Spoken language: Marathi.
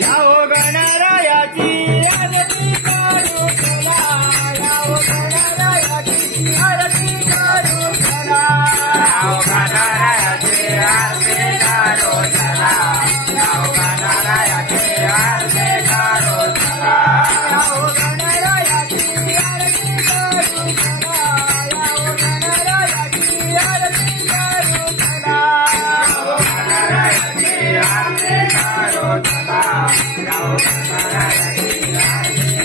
यावो गणरायाची आरती करू चला, यावो गणरायाची आरती करू चला, यावो गणरायाची आरती करू चला, यावो गणरायाची आरती करू चला, यावो गणरायाची आरती करू चला, यावो गणरायाची आरती करू चला, यावो गणरायाची आरती करू चला, यावो गणरायाची आरती